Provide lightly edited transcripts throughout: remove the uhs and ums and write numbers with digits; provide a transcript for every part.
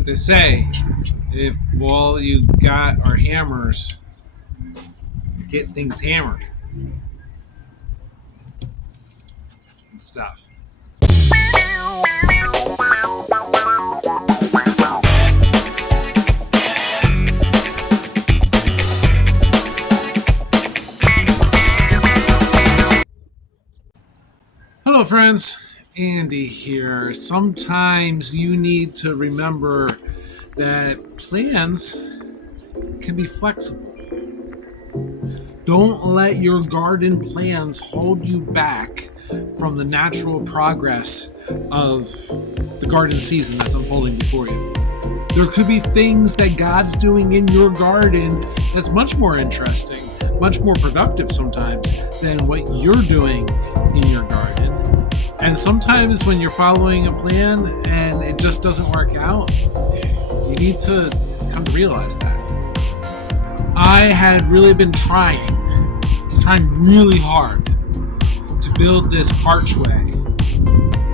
what they say. If all you got are hammers, get things hammered and stuff. Hello, friends. Andy here. Sometimes you need to remember that plans can be flexible. Don't let your garden plans hold you back from the natural progress of the garden season that's unfolding before you. There could be things that God's doing in your garden that's much more interesting, much more productive sometimes than what you're doing in your garden. And sometimes when you're following a plan and it just doesn't work out, you need to come to realize that. I had really been trying really hard to build this archway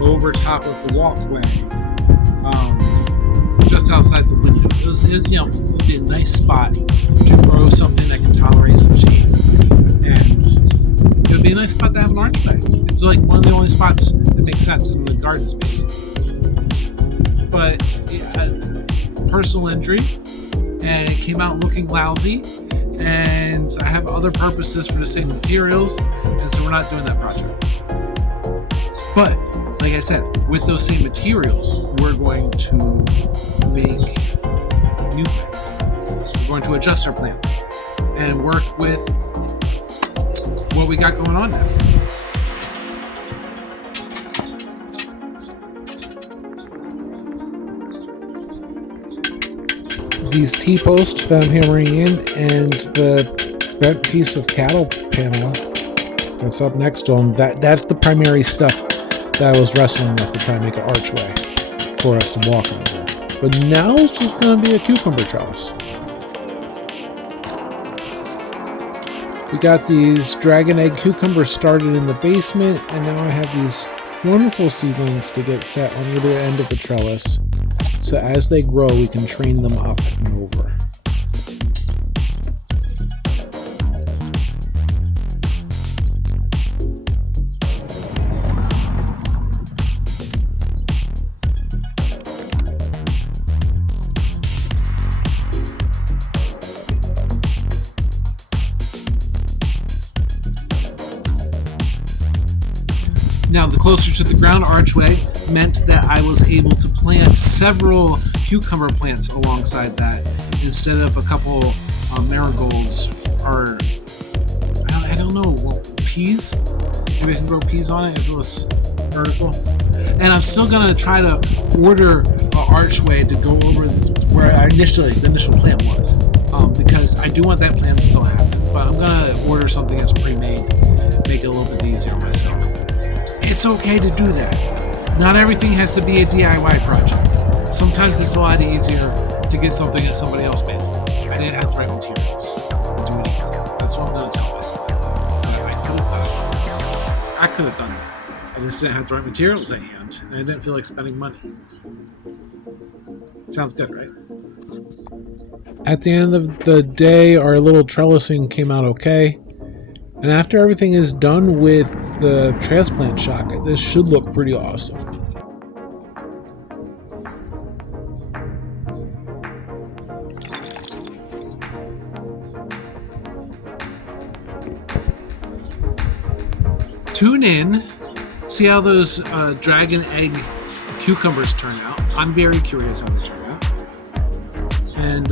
over top of the walkway, just outside the windows. It would be a nice spot to grow something that can tolerate some shade, and it would be a nice spot to have an archway. It's like one of the only spots that makes sense in the garden space. But personal injury, and it came out looking lousy, and I have other purposes for the same materials, and so we're not doing that project. But like I said, with those same materials, we're going to make new plants. We're going to adjust our plants and work with what we got going on now. These T-posts that I'm hammering in and the bent piece of cattle panel that's up next to them, that's the primary stuff that I was wrestling with to try and make an archway for us to walk over. But now it's just going to be a cucumber trellis. We got these dragon egg cucumbers started in the basement, and now I have these wonderful seedlings to get set on either end of the trellis. So as they grow, we can train them up and over. Now, the closer to the ground archway meant that I was able to plant several cucumber plants alongside that instead of a couple marigolds or I don't know, peas. Maybe I can grow peas on it if it was vertical. And I'm still gonna try to order an archway to go over where the initial plan was, because I do want that plan to still happen. But I'm gonna order something that's pre-made, make it a little bit easier on myself. It's okay to do that. Not everything has to be a DIY project. Sometimes it's a lot easier to get something that somebody else made. I didn't have the right materials. Do it easy. That's what I'm going to tell myself. I could have done that. I just didn't have the right materials at hand, and I didn't feel like spending money. Sounds good, right? At the end of the day, our little trellising came out okay. And after everything is done with the transplant shock, this should look pretty awesome. Tune in, see how those dragon egg cucumbers turn out. I'm very curious how they turn out. And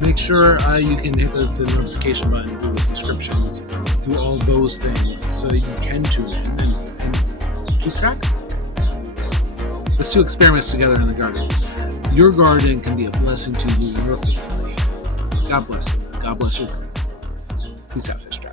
make sure you can hit the notification button, do the subscriptions, do all those things so that you can tune in and keep track of it. Let's do experiments together in the garden. Your garden can be a blessing to you and your family. God bless you. God bless your garden. Peace out, fish.